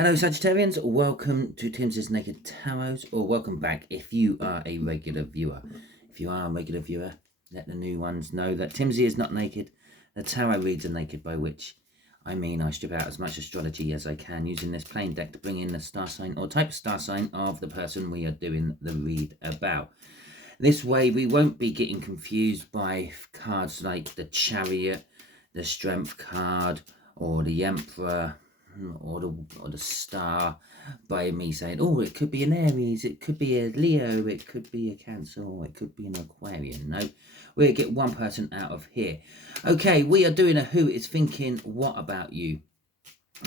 Hello Sagittarians, welcome to Timsy Naked Tarot, or welcome back if you are a regular viewer. If you are a regular viewer, let the new ones know that Timsy is not naked. The tarot reads are naked, by which I mean I strip out as much astrology as I can using this plain deck to bring in the star sign or type of star sign of the person we are doing the read about. This way we won't be getting confused by cards like the Chariot, the Strength card, or the Emperor, or the Star, by me saying, oh, it could be an Aries, it could be a Leo, it could be a Cancer, or it could be an Aquarian. No, we'll get one person out of here. Okay, we are doing a Who is Thinking What About You,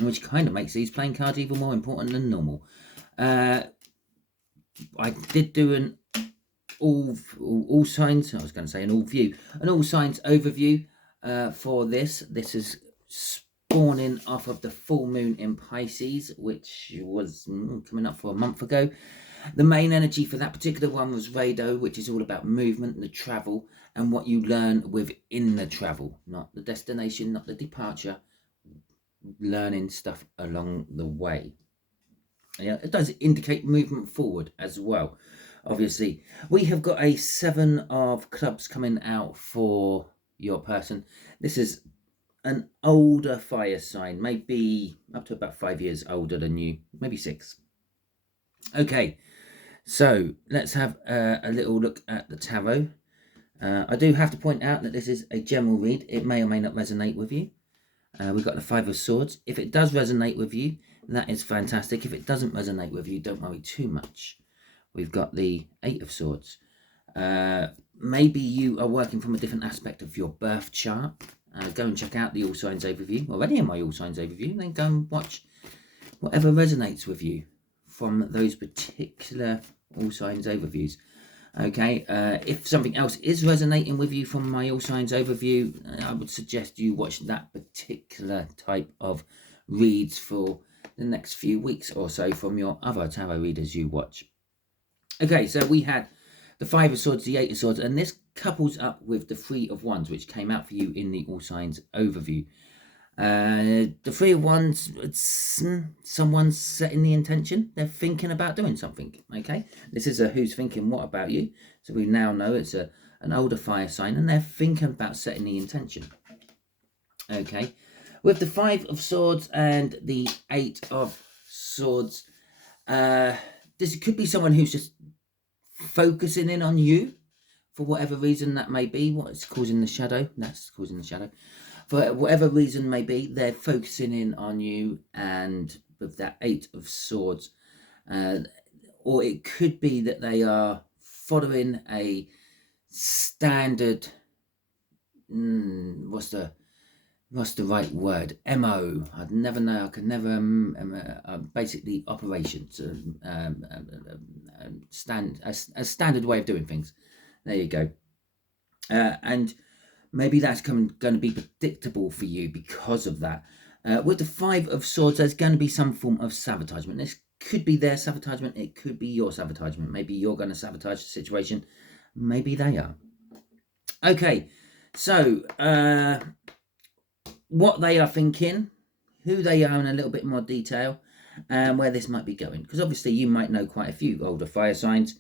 which kind of makes these playing cards even more important than normal. I did do an all signs, I was going to say an all view, an all signs overview for this. This is spawning off of the full moon in Pisces, which was coming up for a month ago. The main energy for that particular one was Rado, which is all about movement, the travel, and what you learn within the travel, not the destination, not the departure, learning stuff along the way. Yeah, it does indicate movement forward as well. Obviously, we have got a 7 of clubs coming out for your person. This is an older fire sign, maybe up to about 5 years older than you, maybe 6. Okay, so let's have a little look at the tarot. I do have to point out that this is a general read. It may or may not resonate with you. We've got the 5 of Swords. If it does resonate with you, that is fantastic. If it doesn't resonate with you, don't worry too much. We've got the 8 of Swords. Maybe you are working from a different aspect of your birth chart. Go and check out the All Signs Overview, or any of my All Signs Overview, then go and watch whatever resonates with you from those particular All Signs Overviews. Okay, if something else is resonating with you from my All Signs Overview, I would suggest you watch that particular type of reads for the next few weeks or so from your other tarot readers you watch. Okay, so we had the 5 of Swords, the 8 of Swords, and this couples up with the 3 of Wands, which came out for you in the All Signs Overview. The 3 of Wands, it's someone's setting the intention. They're thinking about doing something, okay? This is a Who's Thinking What About You. So we now know it's an older fire sign, and they're thinking about setting the intention. Okay, with the 5 of Swords and the 8 of Swords, this could be someone who's just focusing in on you for whatever reason that may be. What's causing the shadow? That's causing the shadow. For whatever reason may be, they're focusing in on you, and with that 8 of Swords, or it could be that they are following a standard, what's the right word? MO. I'd never know. I could never. Basically, operations. A standard way of doing things. There you go. And maybe that's going to be predictable for you because of that. With the 5 of Swords, there's going to be some form of sabotagement. This could be their sabotagement. It could be your sabotagement. Maybe you're going to sabotage the situation. Maybe they are. Okay, so what they are thinking, who they are in a little bit more detail, and where this might be going. Because obviously you might know quite a few older fire signs,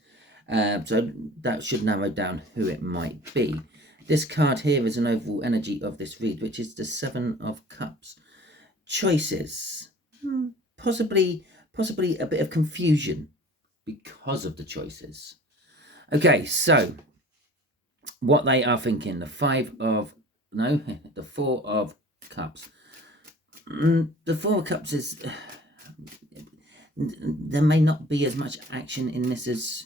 so that should narrow down who it might be. This card here is an overall energy of this read, which is the 7 of Cups. Choices. Possibly a bit of confusion because of the choices. Okay, so what they are thinking, the 4 of Cups. The 4 of Cups is, there may not be as much action in this as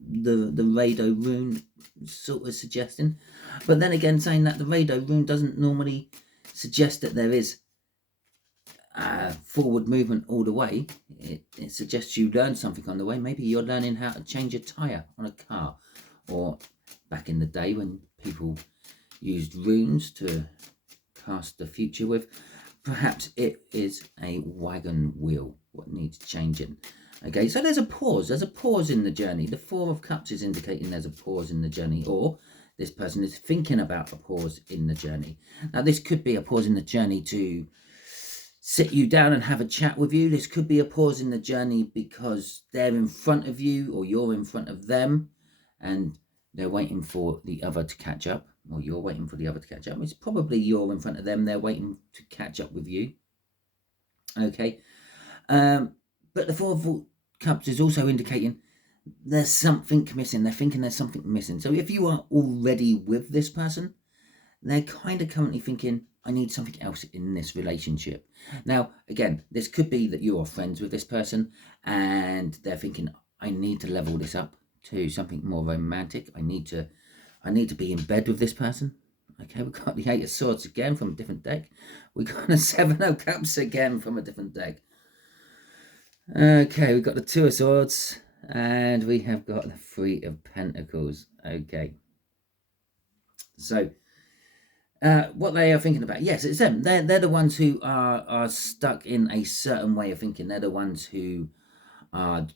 the Rado rune sort of suggesting. But then again, saying that the Rado rune doesn't normally suggest that there is forward movement all the way. It suggests you learn something on the way. Maybe you're learning how to change a tyre on a car, or back in the day when people used runes to cast the future with, perhaps it is a wagon wheel what needs changing. Okay, so there's a pause in the journey. The 4 of Cups is indicating there's a pause in the journey, or this person is thinking about a pause in the journey. Now this could be a pause in the journey to sit you down and have a chat with you. This could be a pause in the journey because they're in front of you or you're in front of them and they're waiting for the other to catch up, or you're waiting for the other to catch up. It's probably you're in front of them, they're waiting to catch up with you. Okay. But the Four of Cups is also indicating there's something missing. They're thinking there's something missing. So if you are already with this person, they're kind of currently thinking, I need something else in this relationship. Now, again, this could be that you are friends with this person and they're thinking, I need to level this up to something more romantic. I need to be in bed with this person. Okay, we've got the Eight of Swords again from a different deck. We've got the Seven of Cups again from a different deck. Okay, we've got the Two of Swords and we have got the Three of Pentacles. Okay. So, what they are thinking about, yes, it's them. They're the ones who are stuck in a certain way of thinking. They're the ones who are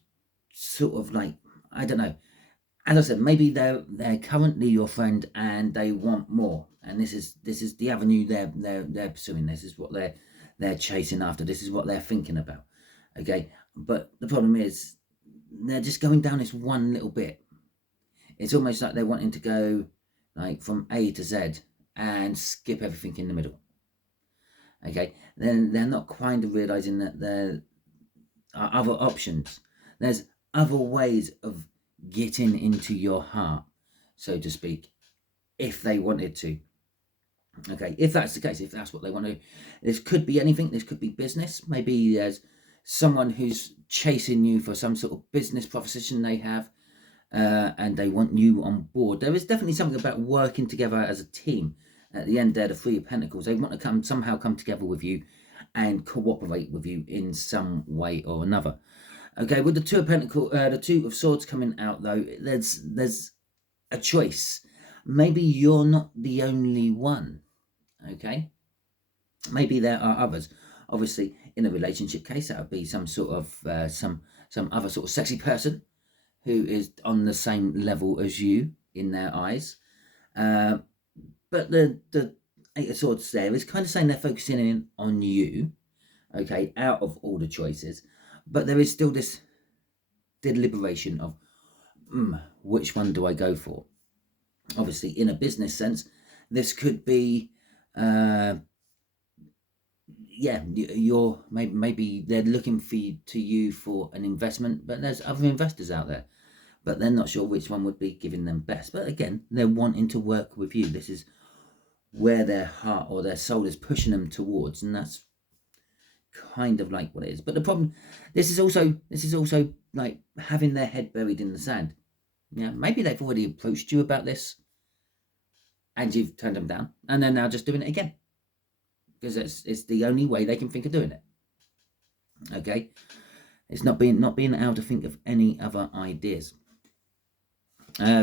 sort of like, I don't know. As I said, maybe they're currently your friend and they want more, and this is the avenue they're pursuing. This is what they're chasing after. This is what they're thinking about. Okay, but the problem is they're just going down this one little bit. It's almost like they're wanting to go like from A to Z and skip everything in the middle. Okay, then they're not kind of realizing that there are other options. There's other ways of getting into your heart, so to speak, if they wanted to. Okay, if that's the case, if that's what they want to do. This could be anything. This could be business. Maybe there's someone who's chasing you for some sort of business proposition they have, and they want you on board. There is definitely something about working together as a team. At the end there, the Three of Pentacles, they want to somehow come together with you and cooperate with you in some way or another. Okay, with the Two of Pentacles, the Two of Swords coming out though, there's a choice. Maybe you're not the only one. Okay, maybe there are others. Obviously, in a relationship case, that would be some sort of some other sort of sexy person who is on the same level as you in their eyes. But the Eight of Swords there is kind of saying they're focusing in on you, okay, out of all the choices. But there is still this deliberation of, which one do I go for? Obviously, in a business sense, this could be, you're maybe they're looking to you for an investment, but there's other investors out there, but they're not sure which one would be giving them best. But again, they're wanting to work with you. This is where their heart or their soul is pushing them towards, and that's kind of like what it is. But the problem, this is also like having their head buried in the sand. Yeah, maybe they've already approached you about this and you've turned them down, and they're now just doing it again because it's the only way they can think of doing it. Okay, it's not being able to think of any other ideas.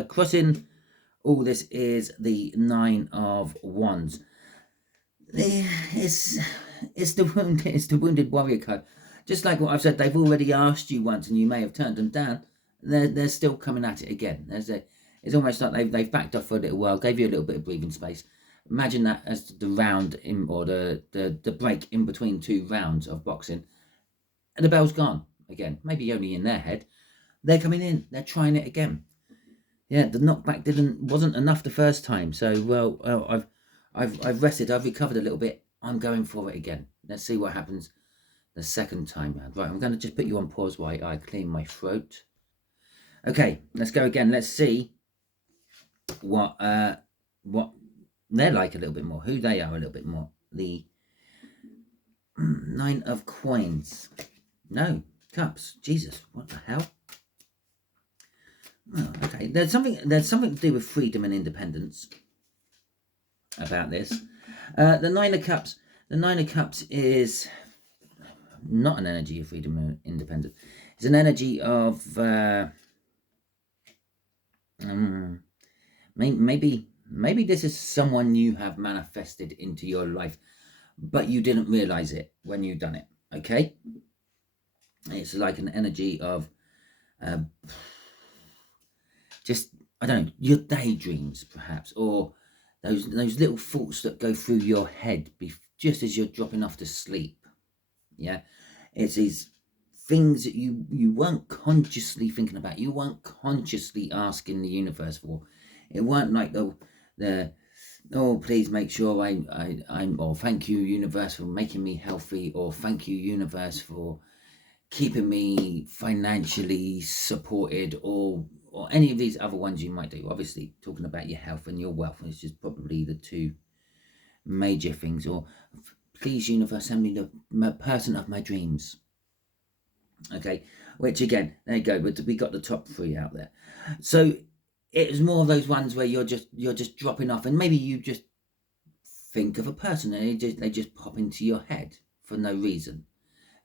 Crossing all this is the Nine of Wands. It's the wounded warrior card. Just like what I've said, they've already asked you once and you may have turned them down. They're still coming at it again. It's almost like they've backed off for a little while, gave you a little bit of breathing space. Imagine that as the round or the break in between two rounds of boxing, and the bell's gone again. Maybe only in their head. They're coming in. They're trying it again. Yeah, the knockback wasn't enough the first time. So I've rested. I've recovered a little bit. I'm going for it again. Let's see what happens the second time round. Right, I'm going to just put you on pause while I clean my throat. Okay, let's go again. Let's see what they're like a little bit more, who they are a little bit more. The Nine of Coins. No, Cups. Jesus, what the hell? Oh, okay, there's something to do with freedom and independence about this. The Nine of Cups. The Nine of Cups is not an energy of freedom and independence. It's an energy of maybe this is someone you have manifested into your life, but you didn't realize it when you done it. Okay, it's like an energy of just, I don't know, your daydreams perhaps, or those little thoughts that go through your head just as you're dropping off to sleep. Yeah, it's these things that you weren't consciously thinking about, you weren't consciously asking the universe for. It weren't like the oh, please make sure I'm, or thank you universe for making me healthy, or thank you universe for keeping me financially supported, or any of these other ones you might do. Obviously talking about your health and your wealth, which is probably the two major things. Or please universe send me the person of my dreams. Okay, which again, there you go, but we got the top three out there. So it was more of those ones where you're just dropping off, and maybe you just think of a person and they just pop into your head for no reason,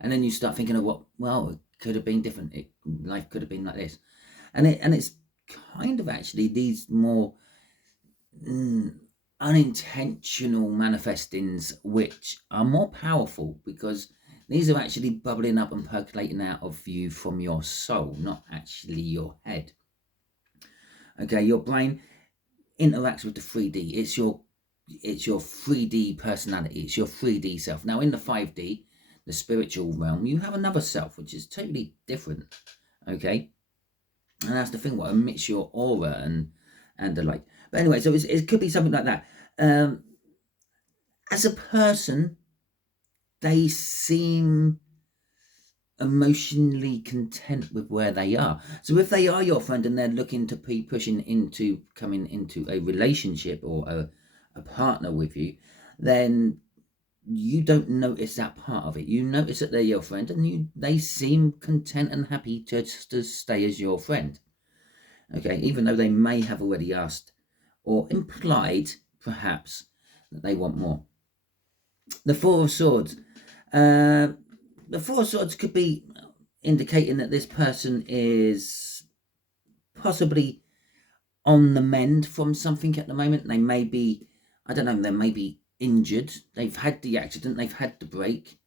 and then you start thinking of what, well, it could have been different, life could have been like this, and it's kind of actually these more unintentional manifestings which are more powerful, because these are actually bubbling up and percolating out of you from your soul, not actually your head. Okay, your brain interacts with the 3D. It's your 3D personality. It's your 3D self. Now in the 5D, the spiritual realm, you have another self which is totally different. Okay, and that's the thing, what emits your aura and the like. But anyway, so it could be something like that. As a person, they seem emotionally content with where they are. So if they are your friend and they're looking to be pushing into coming into a relationship or a partner with you, then you don't notice that part of it. You notice that they're your friend, and they seem content and happy to stay as your friend. Okay, even though they may have already asked or implied perhaps that they want more. The Four of Swords. The Four of Swords could be indicating that this person is possibly on the mend from something at the moment. They may be, I don't know, they may be injured. They've had the accident, they've had the break,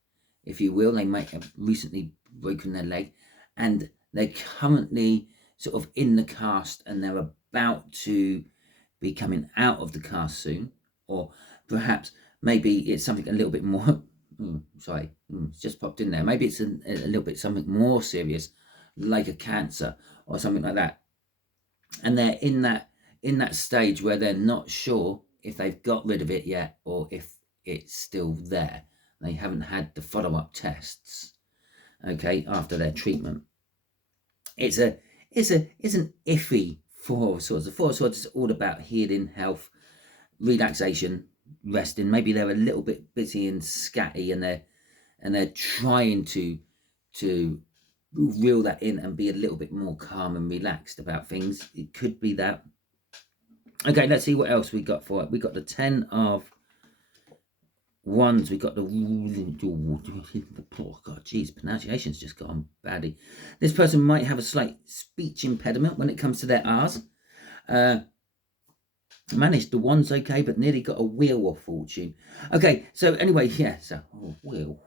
if you will. They might have recently broken their leg, and they're currently sort of in the cast, and they're about to be coming out of the cast soon. Or perhaps maybe it's something a little bit more it's just popped in there. Maybe it's a little bit something more serious, like a cancer or something like that, and they're in that stage where they're not sure if they've got rid of it yet or if it's still there. They haven't had the follow-up tests, okay, after their treatment. It's an iffy Four of Swords. The Four of Swords is all about healing, health, relaxation, resting. Maybe they're a little bit busy and scatty, and they're trying to reel that in and be a little bit more calm and relaxed about things. It could be that. Okay, let's see what else we got for it. We got the 10 of Wands. We got the oh god, geez, pronunciation's just gone badly. This person might have a slight speech impediment when it comes to their R's. Managed the Wands okay, but nearly got a Wheel of Fortune. Okay, so anyway, yeah, so wheel.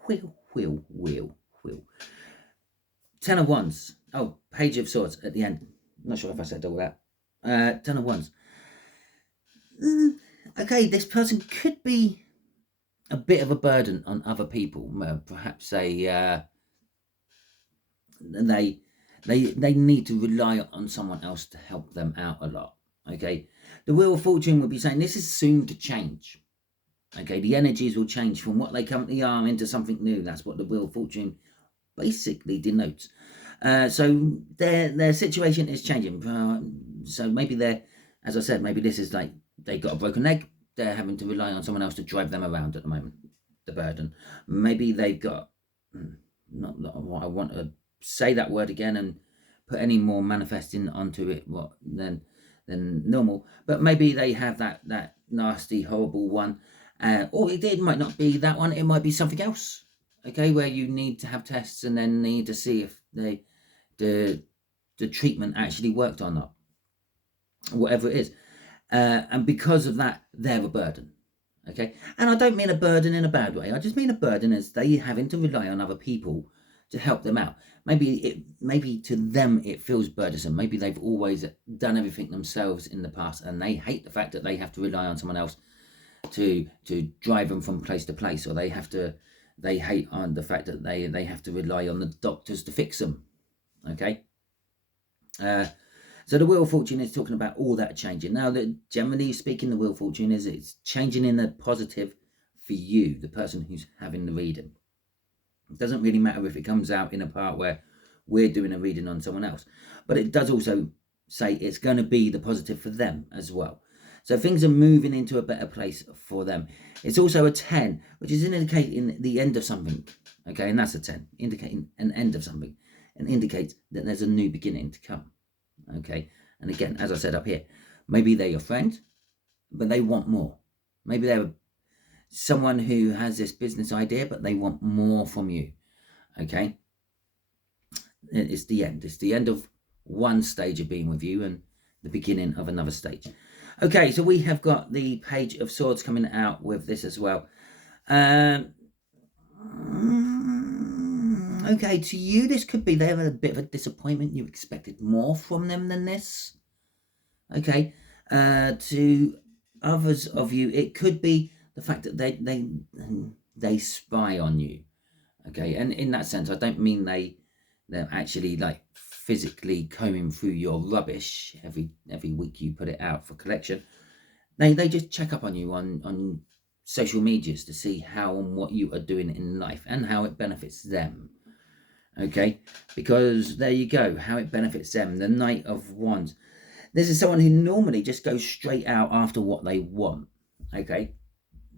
10 of Wands. Oh, Page of Swords at the end. Not sure if I said all that. 10 of Wands. Okay, this person could be a bit of a burden on other people. Perhaps they need to rely on someone else to help them out a lot. Okay, the Wheel of Fortune would be saying this is soon to change. Okay, the energies will change from what they currently are into something new. That's what the Wheel of Fortune basically denotes. So their situation is changing. So maybe they're, as I said, maybe this is like they got a broken leg. They're having to rely on someone else to drive them around at the moment. The burden. Maybe they've got not what I want to say that word again and put any more manifesting onto it than normal. But maybe they have that nasty, horrible one. Or it might not be that one. It might be something else. Okay, where you need to have tests and then need to see if the treatment actually worked or not, whatever it is. And because of that, they're a burden. Okay, and I don't mean a burden in a bad way. I just mean a burden as they having to rely on other people to help them out. Maybe to them it feels burdensome. Maybe they've always done everything themselves in the past, and they hate the fact that they have to rely on someone else to drive them from place to place, or they have to they hate on the fact that they have to rely on the doctors to fix them. Okay. So the Wheel of Fortune is talking about all that changing. Now, generally speaking, the Wheel of Fortune it's changing in the positive for you, the person who's having the reading. It doesn't really matter if it comes out in a part where we're doing a reading on someone else, but it does also say it's going to be the positive for them as well. So things are moving into a better place for them. It's also a 10, which is indicating the end of something. Okay, and that's a 10, indicating an end of something, and indicates that there's a new beginning to come. Okay, and again, as I said up here, maybe they're your friend, but they want more. Maybe they're someone who has this business idea, but they want more from you. Okay, it's the end. It's the end of one stage of being with you and the beginning of another stage. Okay, so we have got the Page of Swords coming out with this as well. Okay, to you, this could be they're a bit of a disappointment. You expected more from them than this. Okay, to others of you, it could be the fact that they spy on you. Okay, and in that sense, I don't mean they're actually like physically combing through your rubbish every week you put it out for collection. They just check up on you on social medias to see how and what you are doing in life and how it benefits them. Okay, because there you go, how it benefits them. The Knight of Wands. This is someone who normally just goes straight out after what they want. Okay,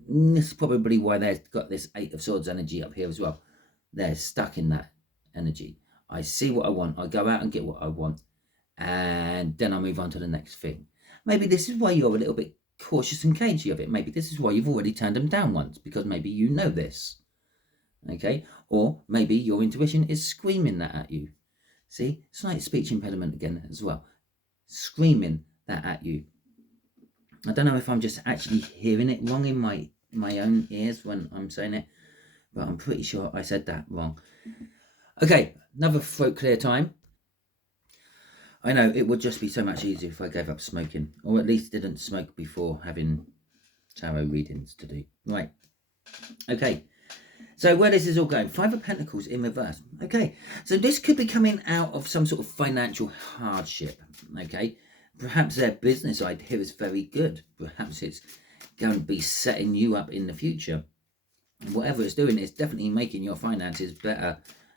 this is probably why they've got this Eight of Swords energy up here as well. They're stuck in that energy. I see what I want, I go out and get what I want, and then I move on to the next thing. Maybe this is why you're a little bit cautious and cagey of it. Maybe this is why you've already turned them down once, because maybe you know this. Okay, or maybe your intuition is screaming that at you. See, slight speech impediment again as well, screaming that at you. I don't know if I'm just actually hearing it wrong in my own ears when I'm saying it, but I'm pretty sure I said that wrong. Okay, another throat clear time. I know it would just be so much easier if I gave up smoking, or at least didn't smoke before having tarot readings to do. Right, okay. So where this is all going, Five of Pentacles in reverse. Okay, so this could be coming out of some sort of financial hardship. Okay, perhaps their business idea is very good. Perhaps it's going to be setting you up in the future. Whatever it's doing, it's definitely making your finances better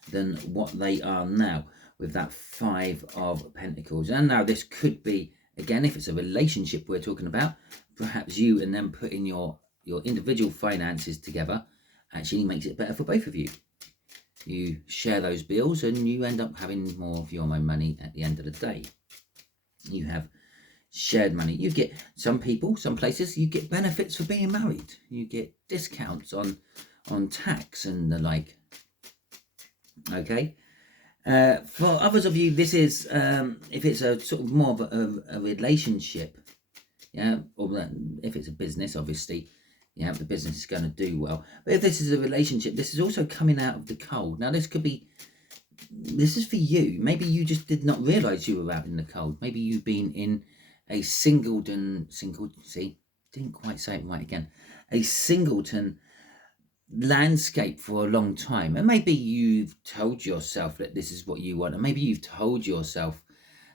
than what they are now with that Five of Pentacles. And now this could be, again, if it's a relationship we're talking about, perhaps you and them putting your individual finances together actually makes it better for both of you. You share those bills and you end up having more of your own money at the end of the day. You have shared money. You get, some people, some places, you get benefits for being married. You get discounts on tax and the like. Okay. For others of you, this is, if it's a sort of more of a relationship, yeah, or if it's a business, obviously, yeah, the business is going to do well. But if this is a relationship, this is also coming out of the cold. Now, this could be, this is for you. Maybe you just did not realize you were out in the cold. Maybe you've been in a singleton, see, didn't quite say it right again, a singleton landscape for a long time. And maybe you've told yourself that this is what you want. And maybe you've told yourself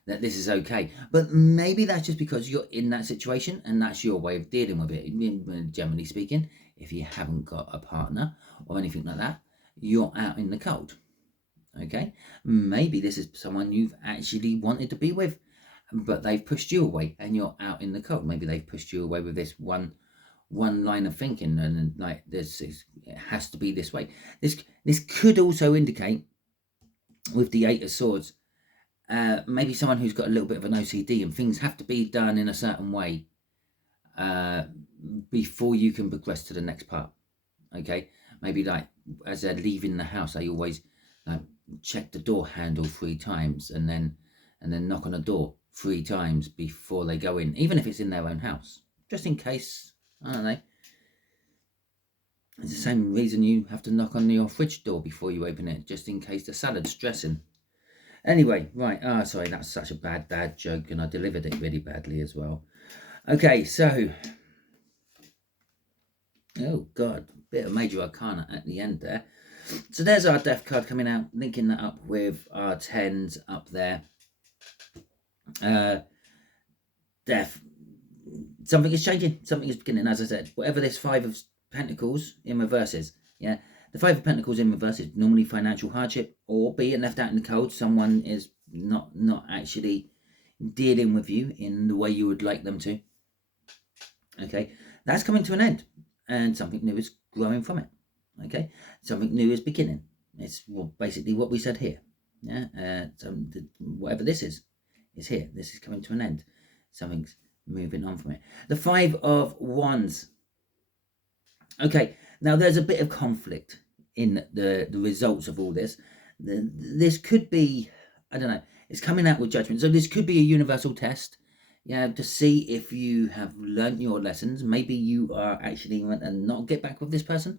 that this is okay, but maybe that's just because you're in that situation and that's your way of dealing with it. Generally speaking, if you haven't got a partner or anything like that, you're out in the cold. Okay, maybe this is someone you've actually wanted to be with, but they've pushed you away and you're out in the cold. Maybe they've pushed you away with this one line of thinking, and like this is, it has to be this way. This could also indicate, with the Eight of Swords, maybe someone who's got a little bit of an OCD and things have to be done in a certain way before you can progress to the next part. Okay, maybe like as they're leaving the house, they always check the door handle 3 times and then knock on the door 3 times before they go in, even if it's in their own house, just in case. I don't know. It's the same reason you have to knock on your fridge door before you open it, just in case the salad's dressing. Anyway, right, sorry, that's such a bad dad joke, and I delivered it really badly as well. Okay, so, oh God, bit of major arcana at the end there. So there's our death card coming out, linking that up with our tens up there. Death. Something is changing. Something is beginning, as I said. Whatever this Five of Pentacles in reverse is. Yeah. The Five of Pentacles in reverse is normally financial hardship or being left out in the cold. Someone is not actually dealing with you in the way you would like them to. Okay. That's coming to an end. And something new is growing from it. Okay. Something new is beginning. It's basically what we said here. Yeah. Whatever this is here. This is coming to an end. Something's moving on from it. The Five of Wands. Okay, now there's a bit of conflict in the results of all this. This could be, I don't know, it's coming out with judgment. So this could be a universal test, yeah, to see if you have learnt your lessons. Maybe you are actually and not get back with this person.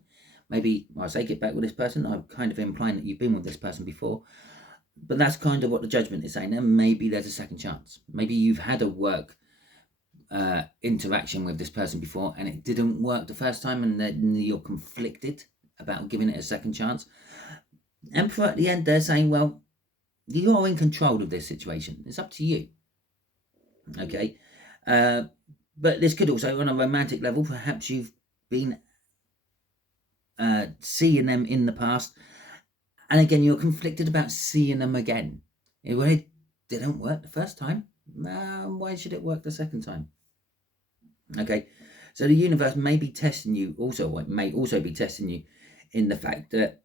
Maybe, when I say get back with this person, I'm kind of implying that you've been with this person before. But that's kind of what the judgment is saying. And maybe there's a second chance. Maybe you've had a work interaction with this person before and it didn't work the first time, and then you're conflicted about giving it a second chance. Emperor at the end, they're saying, well, you're in control of this situation. It's up to you. Okay. But this could also, on a romantic level, perhaps you've been seeing them in the past, and again, you're conflicted about seeing them again. It didn't work the first time. Why should it work the second time? Okay, so the universe may be testing you also, it may also be testing you in the fact that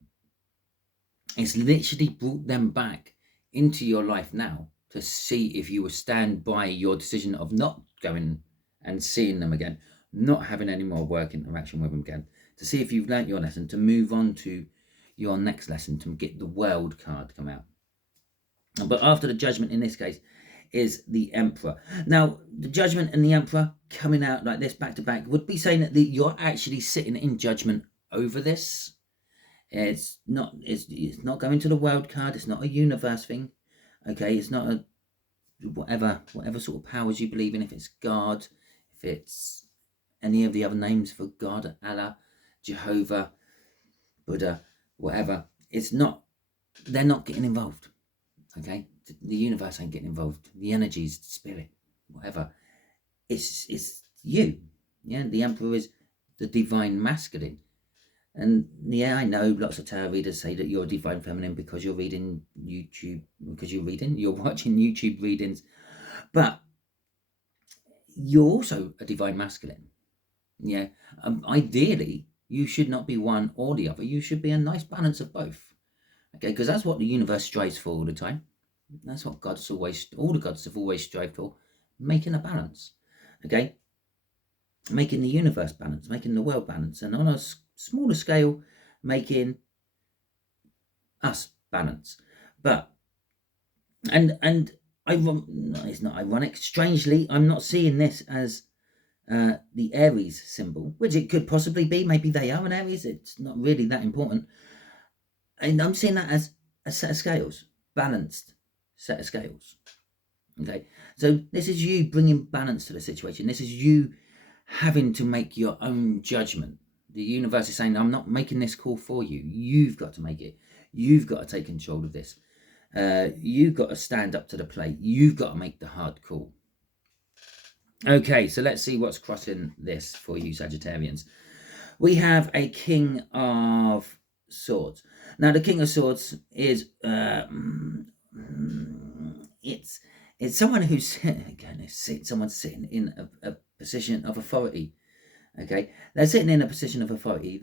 it's literally brought them back into your life now to see if you will stand by your decision of not going and seeing them again, not having any more work interaction with them again, to see if you've learnt your lesson, to move on to your next lesson, to get the World card come out. But after the judgment in this case is the Emperor. Now, the judgment and the Emperor coming out like this back to back would be saying that you're actually sitting in judgment over this. It's not going to the World card. It's not a universe thing. Okay, it's not a whatever sort of powers you believe in. If it's God, if it's any of the other names for God, Allah, Jehovah, Buddha, whatever, it's not. They're not getting involved. Okay, the universe ain't getting involved. The energies, the spirit, whatever. It's you. Yeah, the Emperor is the divine masculine. And yeah, I know lots of tarot readers say that you're a divine feminine because you're reading YouTube, you're watching YouTube readings. But you're also a divine masculine. Yeah, ideally, you should not be one or the other. You should be a nice balance of both. Okay, because that's what the universe strives for all the time. That's what all the gods have always strived for, making a balance. Okay, making the universe balance, making the world balance, and on a smaller scale, making us balance. But and it's not ironic. Strangely, I'm not seeing this as the Aries symbol, which it could possibly be. Maybe they are an Aries. It's not really that important. And I'm seeing that as a set of scales, balanced set of scales. Okay, so this is you bringing balance to the situation. This is you having to make your own judgment. The universe is saying, I'm not making this call for you. You've got to make it. You've got to take control of this. You've got to stand up to the plate. You've got to make the hard call. Okay, so let's see what's crossing this for you, Sagittarians. We have a King of Swords. Now, the King of Swords is it's someone who's someone's sitting in a position of authority. Okay, they're sitting in a position of authority.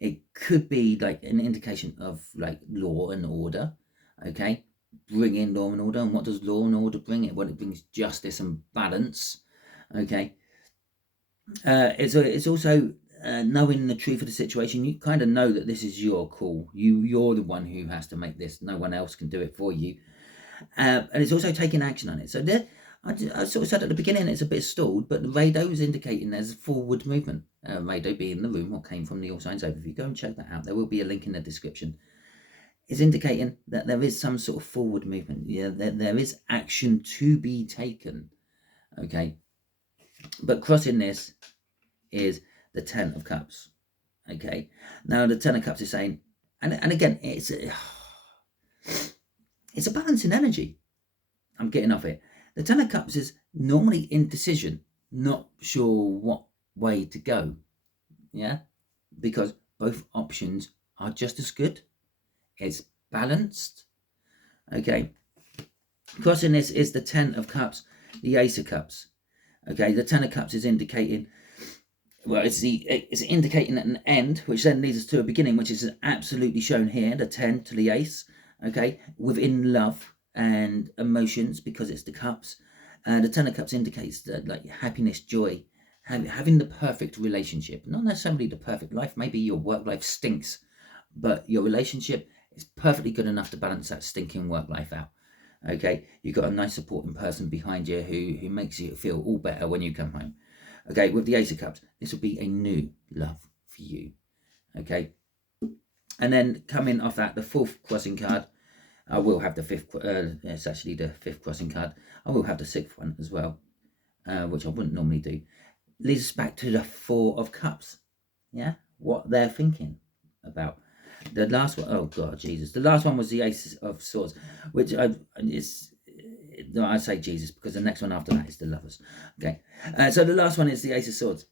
It could be like an indication of like law and order. Okay, bring in law and order. And what does law and order bring? It brings justice and balance. Okay, it's also knowing the truth of the situation. You kind of know that this is your call. You're the one who has to make this. No one else can do it for you. And it's also taking action on it. So I sort of said at the beginning it's a bit stalled, but the radar is indicating there's a forward movement. Radar being the room, what came from the All Signs Overview. Go and check that out. There will be a link in the description. It's indicating that there is some sort of forward movement. Yeah, there is action to be taken. Okay. But crossing this is the Ten of Cups. Okay, now the Ten of Cups is saying, and again, it's a balancing energy. I'm getting off it. The Ten of Cups is normally indecision, not sure what way to go. Yeah, because both options are just as good. It's balanced. Okay, crossing this is the Ten of Cups, the Ace of Cups. Okay, the Ten of Cups is indicating, well, it's indicating an end, which then leads us to a beginning, which is absolutely shown here, the 10 to the Ace. Okay, within love and emotions, because it's the cups. The Ten of Cups indicates that, like, happiness, joy, having the perfect relationship. Not necessarily the perfect life. Maybe your work life stinks, but your relationship is perfectly good enough to balance that stinking work life out. Okay, you've got a nice supporting person behind you who makes you feel all better when you come home. Okay, with the Ace of Cups, this will be a new love for you. Okay, and then coming off that, the fourth crossing card, I will have the fifth. It's actually the fifth crossing card. I will have the sixth one as well, which I wouldn't normally do. Leads us back to the Four of Cups. Yeah, what they're thinking about. The last one, oh God, Jesus. The last one was the Ace of Swords, which I say Jesus because the next one after that is the Lovers. Okay, so the last one is the Ace of Swords.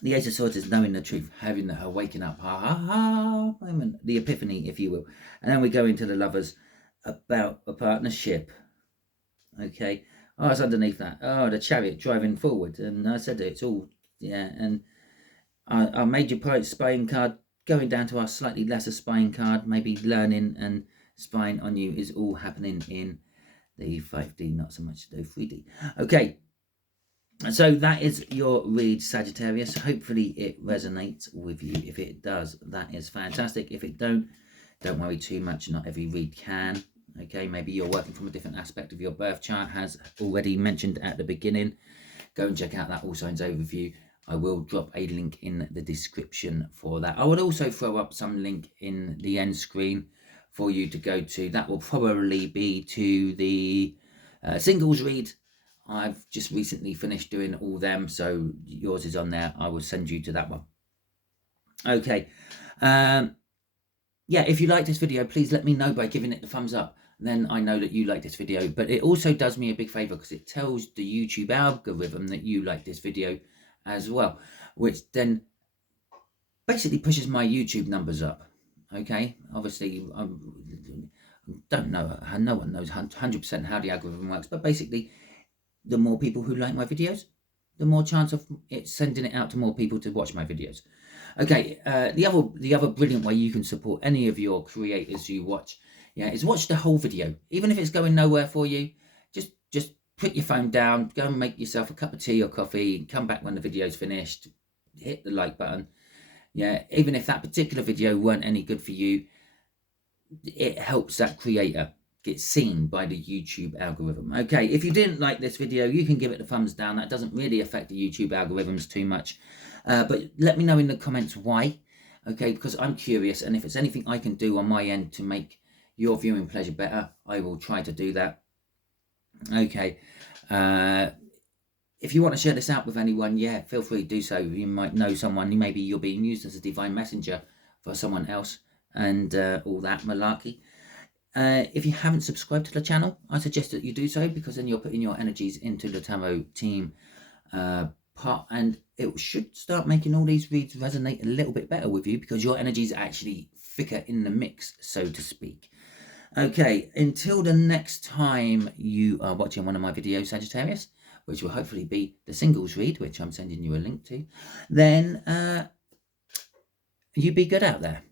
The Ace of Swords is knowing the truth, having her waking up, moment, the epiphany, if you will. And then we go into the Lovers, about a partnership. Okay, oh, it's underneath that. Oh, the Chariot driving forward, and I said it's all, yeah. And our major poet spying card going down to our slightly lesser spying card, maybe learning and spying on you is all happening in the 5D, not so much the 3D. Okay, so that is your read, Sagittarius. Hopefully it resonates with you. If it does, that is fantastic. If it don't worry too much. Not every read can. Okay, maybe you're working from a different aspect of your birth chart, as already mentioned at the beginning. Go and check out that All Signs Overview. I will drop a link in the description for that. I will also throw up some link in the end screen for you to go to. That will probably be to the singles read. I've just recently finished doing all them, so yours is on there. I will send you to that one. Okay. Yeah, if you like this video, please let me know by giving it the thumbs up. Then I know that you like this video. But it also does me a big favor because it tells the YouTube algorithm that you like this video as well, which then basically pushes my YouTube numbers up. Okay, obviously I don't know, no one knows 100% how the algorithm works, but basically the more people who like my videos, the more chance of it sending it out to more people to watch my videos. Okay, the other brilliant way you can support any of your creators you watch, yeah, is watch the whole video. Even if it's going nowhere for you, just put your phone down, go and make yourself a cup of tea or coffee, come back when the video's finished, hit the like button. Yeah, even if that particular video weren't any good for you, it helps that creator get seen by the YouTube algorithm. Okay, if you didn't like this video, you can give it a thumbs down. That doesn't really affect the YouTube algorithms too much. But let me know in the comments why. Okay, because I'm curious, and if it's anything I can do on my end to make your viewing pleasure better, I will try to do that. Okay, if you want to share this out with anyone, yeah, feel free to do so. You might know someone, maybe you're being used as a divine messenger for someone else, and all that malarkey. If you haven't subscribed to the channel, I suggest that you do so, because then you're putting your energies into the tarot team part, and it should start making all these reads resonate a little bit better with you, because your energies are actually thicker in the mix, so to speak. Okay, until the next time you are watching one of my videos, Sagittarius, which will hopefully be the singles read, which I'm sending you a link to, then you be good out there.